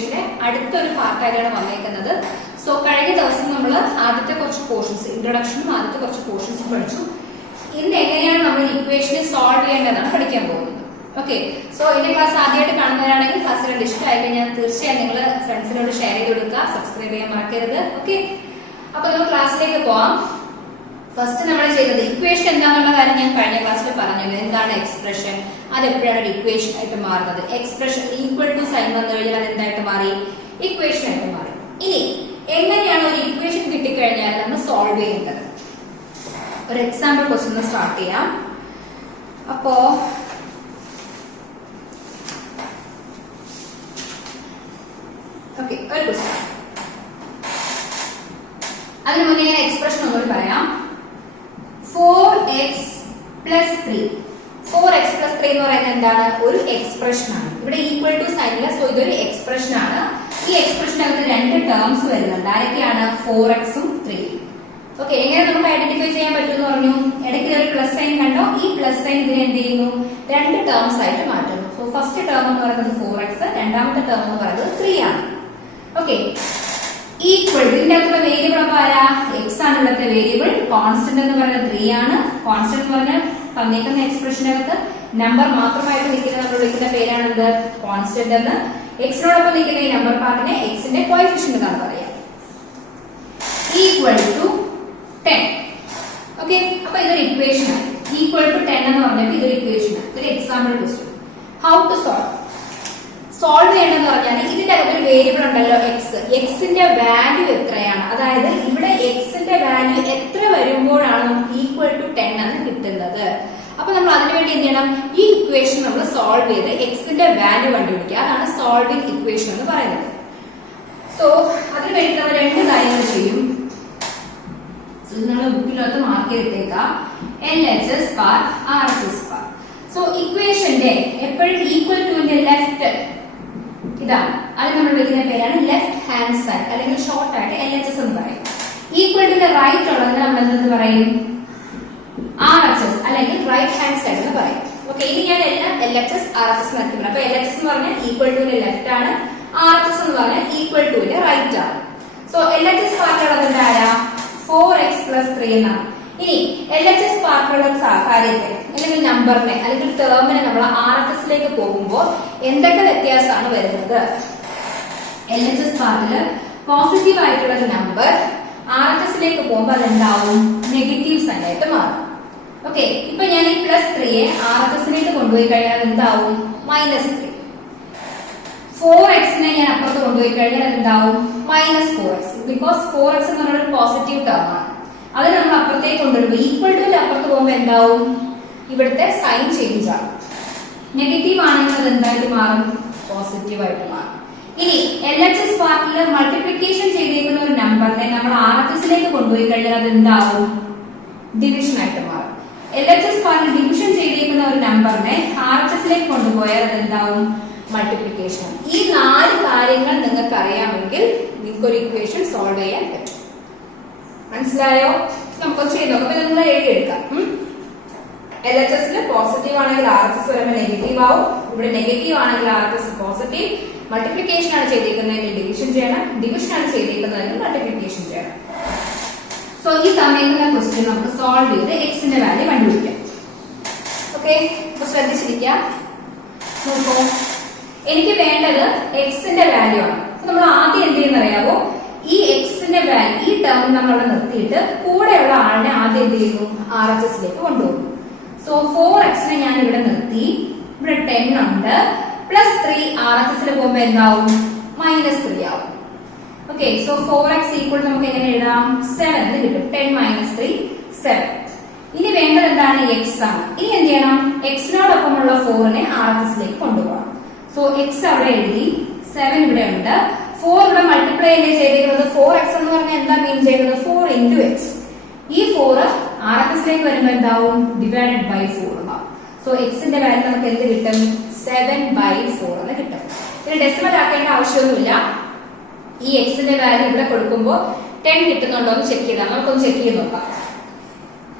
ഇക്വേഷന്റെ അടുത്തൊരു പാർട്ടായിട്ടാണ് വന്നേക്കുന്നത്. സോ കഴിഞ്ഞ ദിവസം നമ്മൾ ആദ്യത്തെ കുറച്ച് പോർഷൻസ്, ഇൻട്രൊഡക്ഷനും ആദ്യത്തെ കുറച്ച് പോർഷൻസും പഠിച്ചു. ഇന്ന് എങ്ങനെയാണ് നമ്മൾ ഇക്വേഷനെ സോൾവ് ചെയ്യേണ്ടതാണ് പഠിക്കാൻ പോകുന്നത്. ഓക്കെ, സോ എന്റെ ക്ലാസ് ആദ്യമായിട്ട് കാണുന്നവരാണെങ്കിൽ ക്ലാസ് കണ്ട് ഇഷ്ടമായി കഴിഞ്ഞാൽ തീർച്ചയായും നിങ്ങൾ ഫ്രണ്ട്സിനോട് ഷെയർ ചെയ്ത് കൊടുക്കുക, സബ്സ്ക്രൈബ് ചെയ്യാൻ മറക്കരുത്. ഓക്കെ, അപ്പൊ നമ്മൾ ക്ലാസ്സിലേക്ക് പോവാം. ഫസ്റ്റ് നമ്മൾ ചെയ്തത് ഇക്വേഷൻ എന്താണെന്നുള്ള കാര്യം ഞാൻ കഴിഞ്ഞ ക്ലാസ്സിൽ പറഞ്ഞു. എന്താണ് എക്സ്പ്രഷൻ, അത് എപ്പോഴാണ് ഒരു ഇക്വേഷൻ ആയിട്ട് മാറുന്നത്? എക്സ്പ്രഷൻ ഈക്വൽ ടു സൈൻ വന്നു കഴിഞ്ഞാൽ അത് എന്തായിട്ട് മാറി? ഇക്വേഷൻ ആയിട്ട് മാറി. ഇനി എങ്ങനെയാണ് ഒരു ഇക്വേഷൻ കിട്ടിക്കഴിഞ്ഞാൽ നമ്മൾ സോൾവ് ചെയ്യേണ്ടത്? ഒരു എക്സാമ്പിൾ ക്വസ്റ്റ്യൻ സ്റ്റാർട്ട് ചെയ്യാം. അപ്പോ ഓക്കെ, ഒരു ക്വസ്റ്റ്യൻ. അതിന് മുന്നേ ഞാൻ എക്സ്പ്രഷൻ ഒന്നുകൂടി പറയാം. 4x plus 3. 4x plus 3 എന്ന് പറയുന്നത് എന്താണ്? ഒരു എക്സ്പ്രഷൻ ആണ്. ഇവിടെ ഈക്വൽ ടു സൈൻ ഇല്ല, സോ ഇതൊരു എക്സ്പ്രഷൻ ആണ്. ഈ എക്സ്പ്രഷനകത്ത് രണ്ട് ടേംസ് വരുന്നുണ്ട്. ആരൊക്കെയാണ്? 4x ഉം 3. ഓക്കെ, എങ്ങനെ നമുക്ക് ഐഡന്റിഫൈ ചെയ്യാൻ പറ്റുമെന്ന് പറഞ്ഞു? ഇടയ്ക്ക് ഒരു പ്ലസ് സൈൻ കണ്ടോ? ഈ പ്ലസ് സൈൻ ഇതിനെ എന്ത് ചെയ്യുന്നു? രണ്ട് ടേംസ് ആയിട്ട് മാറ്റുന്നു. സോ ഫസ്റ്റ് ടേം എന്ന് പറയുന്നത് 4x, രണ്ടാമത്തെ ടേം എന്ന് പറയുന്നത് 3 ആണ്. ഓക്കെ, ഈക്വൽ ടു, ഇതിന്റെ അകത്തുള്ള വേരിയബിൾ അപ്പൊ ആരാ? എക്സ് ആണ് ഇവിടുത്തെ വേരിയബിൾ. കോൺസ്റ്റന്റ് എന്ന് പറയുന്നത് 3 ആണ്. കോൺസ്റ്റന്റ് എന്ന് പറഞ്ഞാൽ തന്നേക്കുന്ന എക്സ്പ്രഷനകത്ത് നമ്പർ മാത്രമായിട്ട് നിൽക്കുന്ന നമ്മൾ വിളിക്കുന്ന പേരാണ് എന്ത്? കോൺസ്റ്റന്റ് എന്ന്. എക്സിനോടൊപ്പം നിൽക്കുന്ന ഈ നമ്പർ പാർട്ടിനെ എക്സിന്റെ കോഎഫിഷ്യന്റ് എന്നാണ് പറയാം. Equal to 10. ഓക്കെ, അപ്പൊ ഇതൊരു ഇക്വേഷൻ ആണ്. ഈക്വൽ ടു 10 എന്ന് പറഞ്ഞാൽ ഇതൊരു ഇക്വേഷൻ ആണ്. ഒരു example question. How to solve ചെയ്യണമെന്ന് പറഞ്ഞാൽ ഇതിന്റെ അകത്തൊരു വേരിയബിൾ ഉണ്ടല്ലോ എക്സ്. എക്സിന്റെ വാല്യൂ എത്രയാണ്? അതായത് ഇവിടെ എക്സിന്റെ വാല്യൂ എത്ര വരുമ്പോഴാണ് ഈക്വൽ ടു 10 എന്ന് കിട്ടുന്നത്? അപ്പൊ നമ്മൾ അതിനുവേണ്ടി എന്ത് ചെയ്യണം? ഈ ഇക്വേഷൻ നമ്മൾ സോൾവ് ചെയ്ത് എക്സിന്റെ വാല്യൂ കണ്ടുപിടിക്കുക. അതാണ് സോൾവിംഗ് ഇക്വേഷൻ എന്ന് പറയുന്നത്. സോ അതിന് വേണ്ടി നമ്മൾ രണ്ട് കാര്യങ്ങൾ ചെയ്യും. നിങ്ങൾ ബുക്കിനകത്ത് മാർക്ക് ചെയ്തിട്ടേക്കാം. LHS bar RHS bar. So ഇക്വേഷന്റെ എപ്പോഴും ഈക്വൽ ടുവിന്റെ ലെഫ്റ്റ് ഇതാണ്. അത് നമ്മൾ വിളിക്കുന്ന പേരാണ് ലെഫ്റ്റ് ഹാൻഡ് സൈഡ്, അല്ലെങ്കിൽ ഷോർട്ട് ആയിട്ട് LHS എന്ന് പറയും. ഈക്വൽ ടുവിന്റെ റൈറ്റ് ഉള്ളത് നമ്മൾ എന്തെന്ന് പറയും? RHS അല്ലെങ്കിൽ റൈറ്റ് ഹാൻഡ് സൈഡ് എന്ന് പറയും. ഓക്കെ, ഇനി ഞാൻ എല്ലാം LHS RHS നടത്തുന്നത്. അപ്പൊ LHS എന്ന് പറഞ്ഞാൽ ഈക്വൽ ടുവിന്റെ ലെഫ്റ്റ് ആണ്, RHS എന്ന് പറഞ്ഞാൽ ഈക്വൽ ടുവിന്റെ റൈറ്റ് ആണ്. So LHS പാർട്ടുള്ളത് എന്തായാ? 4x plus 3 എന്നാണ്. ഇനി LHS പാർട്ടിലുള്ള കാര്യത്തെ അല്ലെങ്കിൽ നമ്പറിനെ അല്ലെങ്കിൽ ടേമിനെ നമ്മൾ RHS പോകുമ്പോൾ എന്തൊക്കെ വ്യത്യാസമാണ് വരുന്നത്? LHS പാർട്ടില് പോസിറ്റീവ് ആയിട്ടുള്ള നമ്പർ RHS പോകുമ്പോൾ അതെന്താവും? നെഗറ്റീവ് സൈൻ ആയിട്ട് മാറും. ഓക്കെ, ഇപ്പൊ ഞാൻ ഈ +3യെ RHS കൊണ്ടുപോയി കഴിഞ്ഞാൽ എന്താവും? -3. 4x ഞാൻ അപ്പുറത്ത് കൊണ്ടുപോയി കഴിഞ്ഞാൽ എന്താവും? -4x. ബിക്കോസ് 4x എന്ന് പറഞ്ഞ ഒരു പോസിറ്റീവ് ടേം ആണ്. അത് നമ്മൾ അപ്പുറത്തേക്ക് കൊണ്ടുവരുമ്പോൾ ഈക്വൽ ടു അപ്പുറത്ത് പോകുമ്പോൾ എന്താവും? ഇവിടുത്തെ സൈൻ ചേഞ്ച് ആവും. നെഗറ്റീവ് ആണെങ്കിൽ അത് എന്തായിട്ട് മാറും? പോസിറ്റീവ് ആയിട്ട് മാറും. ഇനി LHS പാർട്ടിൽ മൾട്ടിപ്ലിക്കേഷൻ ചെയ്തേക്കുന്ന ഒരു നമ്പറിനെ നമ്മൾ RHS കൊണ്ടുപോയി കഴിഞ്ഞാൽ അത് എന്താവും? ഡിവിഷൻ ആയിട്ട് മാറും. LHS പാർട്ടിൽ ഡിവിഷൻ ചെയ്തേക്കുന്ന ഒരു നമ്പറിനെ RHS കൊണ്ടുപോയാൽ അത് എന്താവും? മൾട്ടിപ്ലിക്കേഷൻ. ഈ 4 കാര്യങ്ങൾ നിങ്ങൾക്ക് അറിയാമെങ്കിൽ നിങ്ങൾക്ക് ഒരു ഇക്വേഷൻ സോൾവ് ചെയ്യാൻ പറ്റും. മനസ്സിലായോ? നമുക്കൊന്ന് ചെയ്ത് നോക്കാം. അപ്പൊ നിങ്ങൾ എഴുതിയെടുക്കാം. LHS പോസിറ്റീവ് ആണെങ്കിൽ RHS വരുമ്പോൾ നെഗറ്റീവ് ആവും. ഇവിടെ നെഗറ്റീവ് ആണെങ്കിൽ RHS പോസിറ്റീവ്. മൾട്ടിപ്ലിക്കേഷൻ ആണ് ചെയ്തിരിക്കുന്നതെങ്കിൽ ഡിവിഷൻ ചെയ്യണം, ഡിവിഷൻ ആണ് ചെയ്തിരിക്കുന്നതെങ്കിൽ മൾട്ടിപ്ലിക്കേഷൻ ചെയ്യണം. സോ ഈ തന്നിരിക്കുന്ന ക്വസ്റ്റ്യൻ നമുക്ക് സോൾവ് ചെയ്ത് എക്സിന്റെ വാല്യൂ കണ്ടുപിടിക്കാം. ഓക്കെ, അപ്പൊ ശ്രദ്ധിച്ചിരിക്കാം. നോക്കൂ, എനിക്ക് വേണ്ടത് എക്സിന്റെ വാല്യൂ ആണ്. നമ്മൾ ആദ്യം എന്ത് ചെയ്യുന്ന അറിയാവോ? ഈ എക്സിന്റെ വാല്യൂ, ഈ ടേം നമ്മൾ അവിടെ നിർത്തിയിട്ട് കൂടെയുള്ള ആളിനെ ആദ്യം എന്ത് ചെയ്യുന്നു? RHS കൊണ്ടുപോകും. സോ 4x ഞാൻ ഇവിടെ നിർത്തി. ഇവിടെ 10 ഉണ്ട്. +3 RHS പോകുമ്പോ എന്താവും? -3 ആവും. ഓക്കെ, സോ 4x ഈക്വൽ നമുക്ക് എങ്ങനെ എഴുതാം? 7 എന്ന് കിട്ടും. 10 - 3 7. ഇനി വേണ്ടത് എന്താണ്? എക്സ് ആണ്. ഇനി എന്ത് ചെയ്യണം? എക്സിനോടൊപ്പമുള്ള 4നെ RHS കൊണ്ടുപോകണം. സോ എക്സ് അവിടെ എഴുതി, 7 ഇവിടെ ഉണ്ട്. 4 ഇവിടെ മൾട്ടിപ്ലൈ അല്ലേ ചെയ്തിരിക്കുന്നത്? 4x എന്ന് പറഞ്ഞാൽ എന്താ മീൻ ചെയ്യുന്നത്? 4 into x. ഈ 4 RHS വരുമ്പോൾ എന്താവും? ഡിവൈഡഡ് ബൈ 4 ആവും. സോ എക്സിന്റെ വാല്യൂ നമുക്ക് എന്ത് കിട്ടും? 7/4 എന്ന് കിട്ടും. ഇത് ഡെസിമൽ ആക്കേണ്ട ആവശ്യമൊന്നുമില്ല. ഈ എക്സിന്റെ വാല്യൂ ഇവിടെ കൊടുക്കുമ്പോൾ 10 കിട്ടുന്നുണ്ടോ എന്ന് ചെക്ക് ചെയ്താൽ നമുക്കൊന്ന് ചെക്ക് ചെയ്ത് നോക്കാം.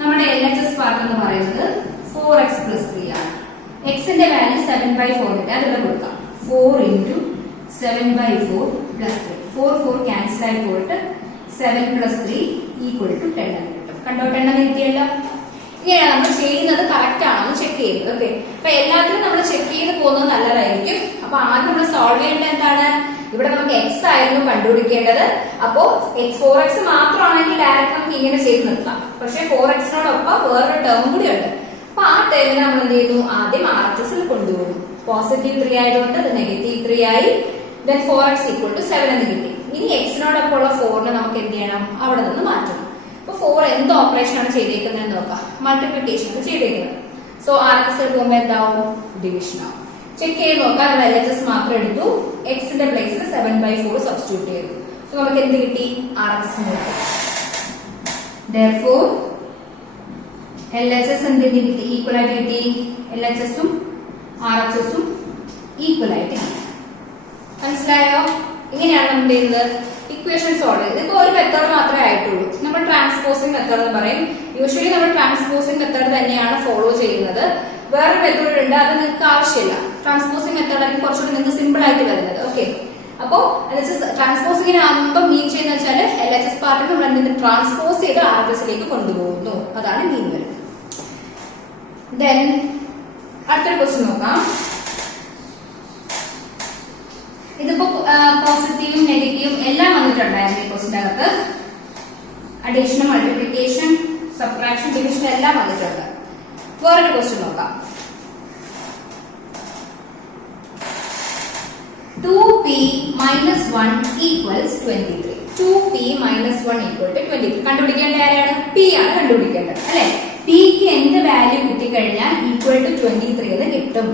നമ്മുടെ LHS പാർട്ട് എന്ന് പറയുന്നത് 4x plus 3 ആണ്. എക്സിന്റെ വാല്യൂ 7/4 ഉണ്ട്. അതിവിടെ കൊടുക്കാം. 4 into 7/4 plus 3. 4 cancel ആയി പോയിട്ട് 7 plus 3 equal to 10 എന്ന് കിട്ടും. കണ്ടോ 10 എന്ന് കിട്ടിയല്ലോ. ഇങ്ങനെയാണ് നമ്മൾ ചെയ്യുന്നത് കറക്റ്റ് ആണോ എന്ന് ചെക്ക് ചെയ്യുന്നത്. ഓക്കെ, അപ്പൊ എല്ലാത്തിനും നമ്മൾ ചെക്ക് ചെയ്ത് പോകുന്നത് നല്ലതായിരിക്കും. അപ്പൊ ആദ്യം നമ്മൾ സോൾവ് ചെയ്യേണ്ടത് എന്താണ്? ഇവിടെ നമുക്ക് എക്സ് ആയിരുന്നു കണ്ടുപിടിക്കേണ്ടത്. അപ്പോ 4x മാത്രമാണെങ്കിൽ ഡയറക്റ്റ് നമുക്ക് ഇങ്ങനെ ചെയ്ത് നിർത്താം. പക്ഷെ 4xനോടൊപ്പം വേറൊരു ടേം കൂടി ഉണ്ട്. അപ്പൊ ആ ടേമിനെ നമ്മൾ എന്ത് ചെയ്യുന്നു? ആദ്യം RHSൽ കൊണ്ടുപോകും. പോസിറ്റീവ് 3 ആയതുകൊണ്ട് അത് -3 ആയി. then 4x equal to 7 എന്ന് കിട്ടി. ഇനി എക്സിനോടൊപ്പം ഉള്ള 4നെ നമുക്ക് എന്ത് ചെയ്യണം? അവിടെ നിന്ന് മാറ്റണം. അപ്പൊ 4 എന്ത് ഓപ്പറേഷൻ ആണ് ചെയ്തേക്കുന്നത് നോക്കാം. മൾട്ടിപ്ലിക്കേഷൻ ആണ് ചെയ്തേക്കുന്നത്. സോ RHSൽ പോകുമ്പോൾ എന്താവും? ഡിവിഷൻ ആവും. ചെക്ക് ചെയ്ത് നോക്കാം. LHS മാത്രം എടുത്തു. എക്സിന്റെ പ്ലേസിൽ 7/4 സബ്സ്റ്റിറ്റ്യൂട്ട് ചെയ്തു. സോ നമുക്ക് എന്ത് കിട്ടി? RHS കിട്ടി. therefore LHS എന്ത് കിട്ടി? ഈക്വൽ ആയിട്ട് കിട്ടി. LHSഉം RHSഉം ഈക്വൽ ആയിട്ട് കിട്ടി. മനസ്സിലായോ? ഇങ്ങനെയാണ് നമ്മൾ ചെയ്യുന്നത്. ഇക്വേഷൻ സോൾവ് ചെയ്ത് ഇപ്പൊ ഒരു മെത്തേഡ് മാത്രമേ ആയിട്ടുള്ളൂ. നമ്മൾ ട്രാൻസ്പോസിംഗ് മെത്തേഡ് എന്ന് പറയും. യൂഷ്വലി നമ്മൾ ട്രാൻസ്പോസിംഗ് മെത്തേഡ് തന്നെയാണ് ഫോളോ ചെയ്യുന്നത്. വേറെ മെത്തേഡ് ഉണ്ട്, അത് നിങ്ങൾക്ക് ആവശ്യമില്ല. ട്രാൻസ്പോസിംഗ് മെത്തേഡ് ആയിരിക്കും കുറച്ചുകൂടി നിങ്ങൾക്ക് സിമ്പിൾ ആയിട്ട് വരുന്നത്. ഓക്കെ, അപ്പോ ട്രാൻസ്പോസിംഗിന് ആകുമ്പോൾ മീൻ ചെയ്യുന്ന വെച്ചാൽ LHS പാർട്ടിൽ നമ്മൾ എന്തെങ്കിലും ട്രാൻസ്പോസ് ചെയ്ത് RHSലേക്ക് കൊണ്ടുപോകുന്നു. അതാണ് മീൻ വരുന്നത്. ദെൻ അടുത്തൊരു ക്വസ്റ്റ്യൻ നോക്കാം. ഇതിപ്പോ പോസിറ്റീവും നെഗറ്റീവും എല്ലാം വന്നിട്ടുണ്ടായിരുന്നു ഈ ക്വസ്റ്റിന്റെ അകത്ത്. അഡീഷൻ, മൾട്ടിപ്ലിക്കേഷൻ, സബ്ട്രാക്ഷൻ, ഡിവിഷൻ എല്ലാം വന്നിട്ടുണ്ട്. വേറൊരു ക്വസ്റ്റ്യൻ നോക്കാം. 2p minus 1 equals 23. 2p minus 1 equal to 23. കണ്ടുപിടിക്കേണ്ട ആരാണ്? p ആണ് കണ്ടുപിടിക്കേണ്ടത് അല്ലെ? pക്ക് എന്ത് വാല്യൂ കിട്ടിക്കഴിഞ്ഞാൽ ഈക്വൽ ടു 23 എന്ന് കിട്ടും.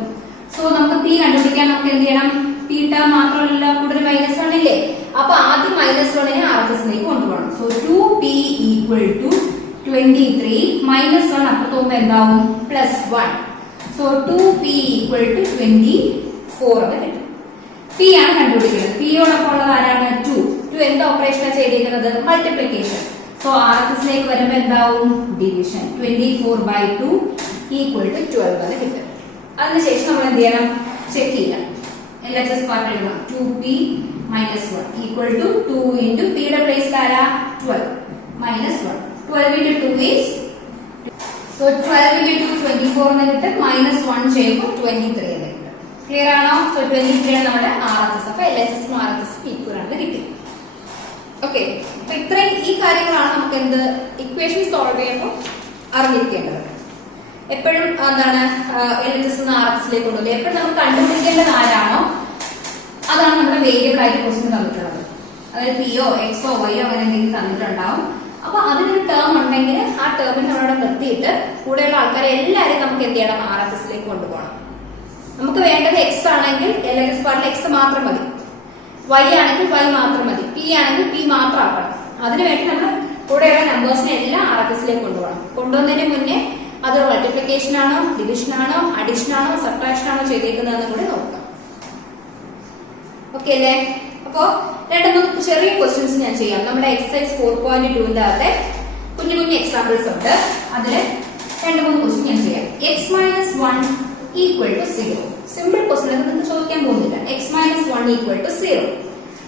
സോ നമുക്ക് p കണ്ടുപിടിക്കാൻ നമുക്ക് എന്ത് ചെയ്യണം? p ടേം മാത്രമല്ല, കൂടുതൽ -1 ഇല്ലേ? അപ്പൊ ആദ്യം -1നെ RHSലേക്ക് കൊണ്ടുപോകണം. സോ 2p ഈക്വൽ ടു 23 -1 അപ്പുറത്തോമ്പോ എന്താവും? +1. സോ 2p ഈക്വൽ ടു 24 എന്ന് കിട്ടും. p ആണ് കണ്ടുപിടിക്കുന്നത്. p യോടൊപ്പം ഉള്ളത് ആരാണ്? 2. 2 എന്ത് ഓപ്പറേഷനാണ് ചെയ്തിരിക്കുന്നത്? മൾട്ടിപ്ലിക്കേഷൻ. സോ RHSലേക്ക് വരുമ്പോൾ എന്താവും? ഡിവിഷൻ. 24/2 ഈക്വൽ ടു 12 എന്ന് കിട്ടും. അതിനുശേഷം നമ്മൾ എന്ത് ചെയ്യണം? ചെക്ക് ചെയ്യാം. LHS പാർട്ട് എഴുതാം. 2p minus 1 equal to 2 into p യുടെ പ്ലേസിൽ ആരാ? 12 minus 1. 12 into 2 is, so 12 into 2 24 എന്ന് കിട്ടും. -1 ചെയ്യുമ്പോൾ 23 എന്ന് കിട്ടും. ക്ലിയർ ആണോ? സോ 23 ആണ് നമ്മുടെ RHS. അപ്പൊ LHS ഉം RHS ഈക്വൽ ആണ് കിട്ടി. ഓക്കെ, അപ്പൊ ഇത്രയും ഈ കാര്യങ്ങളാണ് നമുക്ക് എന്ത് ഇക്വേഷൻ സോൾവ് ചെയ്യുമ്പോൾ അറിഞ്ഞിരിക്കേണ്ടത്. എപ്പോഴും എന്താണ് LHS RHSലേക്ക് കൊണ്ടുപോകും. എപ്പോഴും നമുക്ക് കണ്ടുപിടിക്കേണ്ടത് ആരാണോ അതാണ് നമ്മുടെ വേരിയബിൾ ആയിട്ട് ക്വസ്റ്റ്യൻ തന്നിട്ടുള്ളത്. അതായത് പിയോ എക്സോ വൈയോ അങ്ങനെ എന്തെങ്കിലും തന്നിട്ടുണ്ടാവും. അപ്പൊ അതിനൊരു ടേം ഉണ്ടെങ്കിൽ ആ ടേമിന് നമ്മളവിടെ നിർത്തിയിട്ട് കൂടെയുള്ള ആൾക്കാരെ എല്ലാവരെയും നമുക്ക് എന്ത് ചെയ്യണം? RHSലേക്ക് കൊണ്ടുപോകണം. നമുക്ക് വേണ്ടത് എക്സ് ആണെങ്കിൽ LHS പാർട്ടിൽ എക്സ് മാത്രം മതി, വൈ ആണെങ്കിൽ വൈ മാത്രം മതി, പി ആണെങ്കിൽ പി മാത്രം ആക്കണം. അതിനുവേണ്ടി നമ്മൾ കൂടെയുള്ള നമ്പേഴ്സിനെ എല്ലാം RHSലേക്ക് കൊണ്ടുപോകണം. കൊണ്ടുവന്നതിന് മുന്നേ അത് മൾട്ടിപ്ലിക്കേഷൻ ആണോ, ഡിവിഷൻ ആണോ, അഡീഷൻ ആണോ, സബ്ട്രാക്ഷൻ ആണോ ചെയ്തേക്കുന്നതെന്ന് കൂടി നോക്കാം. ഓക്കെ അല്ലേ? അപ്പോ രണ്ട് മൂന്ന് ചെറിയ ക്വസ്റ്റ്യൻസ് ഞാൻ ചെയ്യാം. നമ്മുടെ എക്സസൈസ് 4.2ന്റെ അകത്തെ കുഞ്ഞു കുഞ്ഞു എക്സാമ്പിൾസ് ഉണ്ട്. അതില് രണ്ട് മൂന്ന് ക്വസ്റ്റ്യൻ ഞാൻ ചെയ്യാം. x-1 equal to 0. Simple question അത് നിങ്ങൾക്ക് ചോദിക്കാൻ പോകുന്നില്ല. x-1 equal to 0.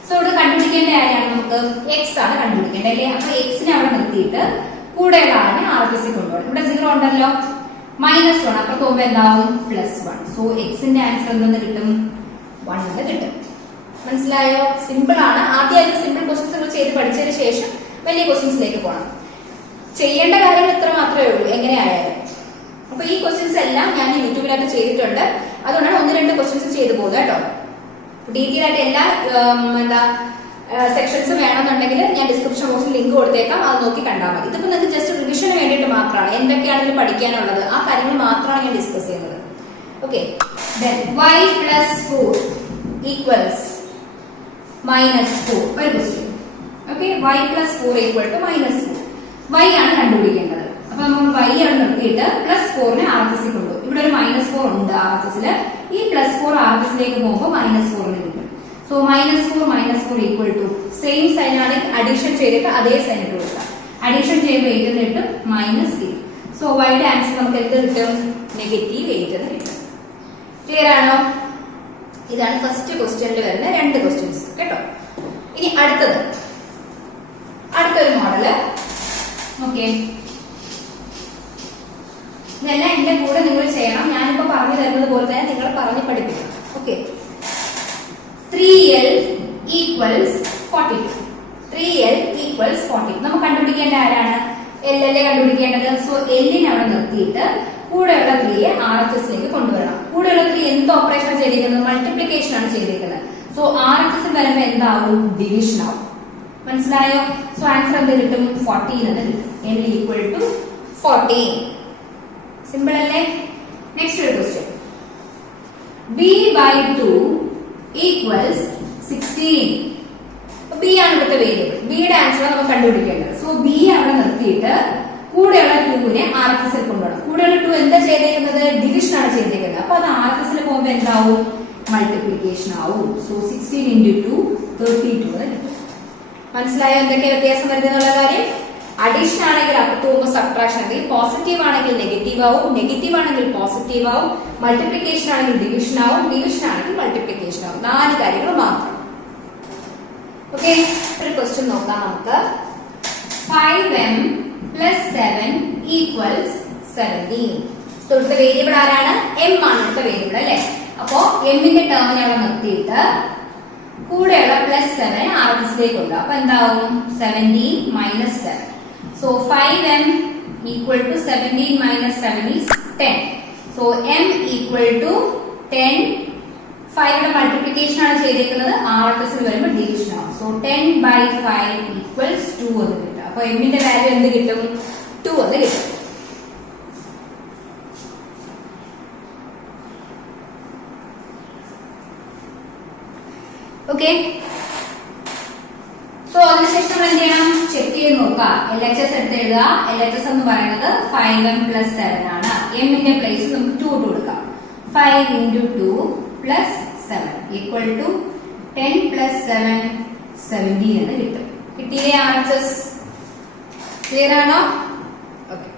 സോ ഇവിടെ കണ്ടുപിടിക്കേണ്ട ആരാണ്? നമുക്ക് എക്സ് ആണ് കണ്ടുപിടിക്കേണ്ടത് അല്ലേ? അപ്പൊ എക്സിനെ അവിടെ നിർത്തിയിട്ട് കൂടെയുള്ള ആളിനെ RHS കൊണ്ടുപോകണം. ഇവിടെ 0 ഉണ്ടല്ലോ, -1 അപ്പുറത്ത് പോകുമ്പോ എന്താവും? +1. സോ എക്സിന്റെ ആൻസർ എന്തെന്ന് കിട്ടും? 1 എന്ന് കിട്ടും. മനസ്സിലായോ? സിമ്പിൾ ആണ്. ആദ്യമായിട്ട് സിമ്പിൾ ക്വസ്റ്റ്യൻസ് ചെയ്ത് പഠിച്ചതിന് ശേഷം വലിയ ക്വസ്റ്റ്യൻസിലേക്ക് പോകണം. ചെയ്യേണ്ട കാര്യങ്ങൾ ഇത്ര മാത്രമേ ഉള്ളൂ എങ്ങനെയായാലും. അപ്പൊ ഈ ക്വസ്റ്റ്യൻസ് എല്ലാം ഞാൻ യൂട്യൂബിലായിട്ട് ചെയ്തിട്ടുണ്ട്. അതുകൊണ്ടാണ് 1-2 ക്വസ്റ്റ്യൻസ് ചെയ്തു പോകുന്നത് കേട്ടോ. ഡീറ്റെയിൽ ആയിട്ട് എല്ലാ സെക്ഷൻസ് വേണമെന്നുണ്ടെങ്കിൽ ഞാൻ ഡിസ്ക്രിപ്ഷൻ ബോക്സിൽ ലിങ്ക് കൊടുത്തേക്കാം, അത് നോക്കി കണ്ടാൽ മതി. ഇതിപ്പോ നിങ്ങൾക്ക് ജസ്റ്റ് റിവിഷന് വേണ്ടിയിട്ട് മാത്രമാണ്. എന്തൊക്കെയാണ് ഇതിൽ പഠിക്കാനുള്ളത് ആ കാര്യങ്ങൾ മാത്രമാണ് ഞാൻ ഡിസ്കസ് ചെയ്യുന്നത്. Okay, y + 4 equals -4. ഒരു question. Okay, y + 4 equal to -4. y ആണ് കണ്ടുപിടിക്കേണ്ടത്. അപ്പൊ നമ്മൾ y ആണ് നിർത്തിയിട്ട് +4നെ RHS കൊണ്ടുപോകും. ഇവിടെ ഒരു -4 ഉണ്ട് RHSല്. ഈ +4 RHSലേക്ക് പോകുമ്പോൾ -4 കിട്ടും. So -4 equal to same sign ആണ് അഡീഷൻ ചെയ്തിട്ട് അതേ സൈൻ ഇട്ട് കൊടുക്കാം. അഡീഷൻ ചെയ്യുമ്പോൾ 8 എന്ന് കിട്ടും, -8. സോ y യുടെ ആൻസർ നമുക്ക് എന്ത് കിട്ടും? -8 എന്ന് കിട്ടും. ക്ലിയർ ആണോ? ഇതാണ് ഫസ്റ്റ് ക്വസ്റ്റ്യനിൽ വരുന്ന 2 ക്വസ്റ്റ്യൻസ് കേട്ടോ. ഇനി അടുത്തൊരു മോഡല്. ഓക്കെ, ഇതെല്ലാം എന്റെ കൂടെ നിങ്ങൾ ചെയ്യണം. ഞാനിപ്പോ പറഞ്ഞു തരുന്നത് പോലെ തന്നെ നിങ്ങൾ പറഞ്ഞ് പഠിപ്പിക്കണം. Okay, 3L equals 42. 3L equals 40. നമുക്ക് കണ്ടുപിടിക്കേണ്ട ആരാണ്? L അല്ലേ കണ്ടുപിടിക്കേണ്ടത്. സോ എല്ലിനെ അവിടെ നിർത്തിയിട്ട് കൂടെയുള്ള 3യെ RHSലേക്ക് കൊണ്ടുവരണം. കൂടെയുള്ള 3 എന്ത് ഓപ്പറേഷൻ ചെയ്തിരിക്കുന്നത്? മൾട്ടിപ്ലിക്കേഷൻ ആണ് ചെയ്തിരിക്കുന്നത്. സോ RHS വരുമ്പോൾ എന്താവും? ഡിവിഷൻ ആവും. മനസ്സിലായോ? സോ ആൻസർ എന്ത് കിട്ടും? 14 എന്ന് കിട്ടും. L equal to 14. സിമ്പിൾ അല്ലേ? നെക്സ്റ്റ് ഒരു question. B by 2 equals 16. B ആണ് ഇവിടുത്തെ വേരിയബിൾ. ബിയുടെ ആൻസർ നമുക്ക് കണ്ടുപിടിക്കേണ്ടത്. സോ ബി അവിടെ നിർത്തിയിട്ട് കൂടെയുള്ള 2നെ RHSൽ കൊണ്ടുപോകണം. കൂടെയുള്ള 2 എന്താ ചെയ്തേക്കുന്നത്? ഡിവിഷൻ ആണ് ചെയ്തേക്കുന്നത്. അപ്പൊ അത് RHSൽ പോകുമ്പോൾ എന്താവും? മൾട്ടിപ്ലിക്കേഷൻ ആവും. സോ 16 into 2 32 എന്ന് കിട്ടും. മനസ്സിലായോ എന്തൊക്കെ വ്യത്യാസം വരുന്നുള്ള കാര്യം? അഡീഷൻ ആണെങ്കിൽ അപ്പുറത്ത് പോകുമ്പോൾ സബ്ട്രാക്ഷൻ ആണെങ്കിൽ, പോസിറ്റീവ് ആണെങ്കിൽ നെഗറ്റീവ് ആവും, നെഗറ്റീവ് ആണെങ്കിൽ പോസിറ്റീവ് ആവും, മൾട്ടിപ്ലിക്കേഷൻ ആണെങ്കിൽ ഡിവിഷൻ ആവും, ഡിവിഷൻ ആണെങ്കിൽ മൾട്ടിപ്ലിക്കേഷൻ ആവും. 4 കാര്യങ്ങൾ മാത്രം. ഓക്കെ, ഒരു ക്വസ്റ്റ്യൻ നോക്കാം നമുക്ക്. 5m plus 7 equals 17. ഇവിടുത്തെ വേരിയബിൾ ആരാണ്? m ആണ് ഇവിടുത്തെ വേരിയബിൾ അല്ലെ. അപ്പോ എമ്മിന്റെ ടേമിനെ അവിടെ നിർത്തിയിട്ട് കൂടെയുള്ള +7 RHSലേക്ക് ഉണ്ട്. അപ്പൊ എന്താവും? 17 minus 7. So 5m equal to 17 minus 7 is 10. So m equal to 10. 5യുടെ multiplication ആണ് ചെയ്തേക്കുന്നത്. RHSൽ വരുമ്പോൾ ഡിവിഷൻ ആവും. സോ 10 by 5 equals 2 എന്ന് കിട്ടും. അപ്പൊ എമ്മിന്റെ വാല്യൂ എന്ത് കിട്ടും? 2 എന്ന് കിട്ടും. ഓക്കെ, സോ അതിനുശേഷം നമ്മൾ എന്ത് ചെയ്യണം? ചെക്ക് ചെയ്ത് നോക്കാം. LHS എടുത്ത് എഴുതുക. LHS എന്ന് പറയുന്നത് 5m plus 7 ആണ്. എമ്മിന്റെ പ്ലേസിൽ നമുക്ക് 2 ഇട്ട് കൊടുക്കാം. 5 into 2 plus 7 equal to 10 plus 7 17 എന്ന് കിട്ടും. കിട്ടിയില്ലേ RHS? ക്ലിയർ ആണോ? ഓക്കെ,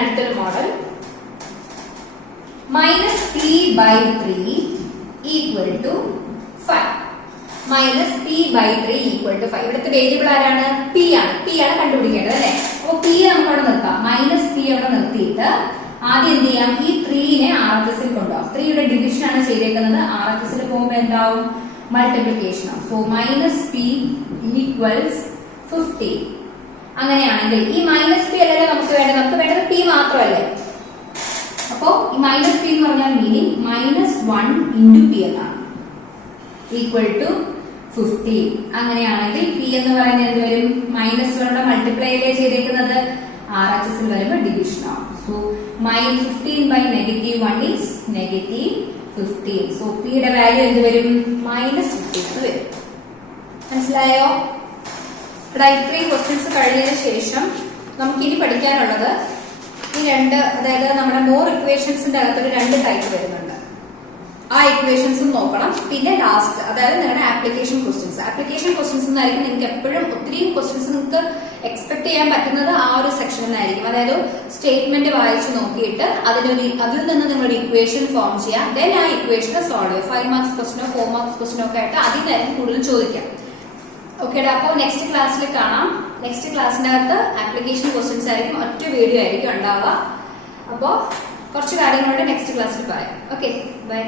അടുത്തൊരു model. -p/3 equal to 5. -p/3 equal to 5. ഇവിടുത്തെ വേരിയബിൾ ആരാണ്? p ആണ്. p ആണ് കണ്ടുപിടിക്കേണ്ടത് അല്ലെ. അപ്പൊ p നമുക്ക് അവിടെ നിർത്താം. -p അവിടെ നിർത്തിയിട്ട് ആദ്യം എന്ത് ചെയ്യാം? ഈ 3നെ RHSൽ കൊണ്ടുപോകാം. 3യുടെ ഡിവിഷൻ ആണ് ചെയ്തേക്കുന്നത്. RHSൽ പോകുമ്പോൾ എന്താവും? മൾട്ടിപ്ലിക്കേഷൻ ആവും. So -p equals 15. അങ്ങനെയാണെങ്കിൽ ഈ -p അല്ലല്ലോ നമുക്ക് വേണ്ടത്. നമുക്ക് വേണ്ടത് p മാത്രമല്ലേ. അപ്പോ ഈ -p എന്ന് പറഞ്ഞാൽ മീനിങ് -1 into p എന്നാണ്. Equal to 15. അങ്ങനെയാണെങ്കിൽ p എന്ന് പറയുന്നത് എന്ത് വരും? -1യുടെ മൾട്ടിപ്ലൈ അല്ലേ ചെയ്തേക്കുന്നത്. RHSൽ വരുമ്പോൾ ഡിവിഷൻ ആവും. So -15 by -1 is -15. So p യുടെ വാല്യൂ എന്ത് വരും? -15 എന്ന് വരും. മനസ്സിലായോ? ഇത്രയും ക്വസ്റ്റ്യൻസ് കഴിഞ്ഞതിന് ശേഷം നമുക്ക് ഇനി പഠിക്കാനുള്ളത് ഈ 2, അതായത് നമ്മുടെ മോർ ഇക്വേഷൻസിന്റെ അകത്തൊരു 2 ടൈപ്പ് വരുന്നുണ്ട്. ആ ഇക്വേഷൻസും നോക്കണം. പിന്നെ ലാസ്റ്റ്, അതായത് നിങ്ങളുടെ ആപ്ലിക്കേഷൻ ക്വസ്റ്റ്യൻസ് എന്നായിരിക്കും. നിങ്ങൾക്ക് എപ്പോഴും ഒത്തിരിയും ക്വസ്റ്റ്യൻസ് നിങ്ങൾക്ക് എക്സ്പെക്ട് ചെയ്യാൻ പറ്റുന്നത് ആ ഒരു സെക്ഷനിൽ നിന്നായിരിക്കും. അതായത് സ്റ്റേറ്റ്മെന്റ് വായിച്ച് നോക്കിയിട്ട് അതിൽ നിന്ന് നിങ്ങളൊരു ഇക്വേഷൻ ഫോം ചെയ്യാം. ദെൻ ആ ഇക്വേഷനെ സോൾവ് ചെയ്യുക. 5 മാർക്സ് ക്വസ്റ്റ്യനോ 4 മാർക്സ് ക്വസ്റ്റ്യനോ ഒക്കെ ആയിട്ട് അതിൽ നിന്നായിരിക്കും കൂടുതൽ ചോദിക്കാം. ഓക്കെ, അപ്പോൾ നെക്സ്റ്റ് ക്ലാസ്സിൽ കാണാം. നെക്സ്റ്റ് ക്ലാസ്സിന്റെ അകത്ത് ആപ്ലിക്കേഷൻ ക്വസ്റ്റ്യൻസ് ആയിരിക്കും. ഒറ്റ വീഡിയോ ആയിരിക്കും ഉണ്ടാവുക. അപ്പോൾ കുറച്ച് കാര്യങ്ങളുടെ നെക്സ്റ്റ് ക്ലാസ്സിൽ പറയാം. Okay, by.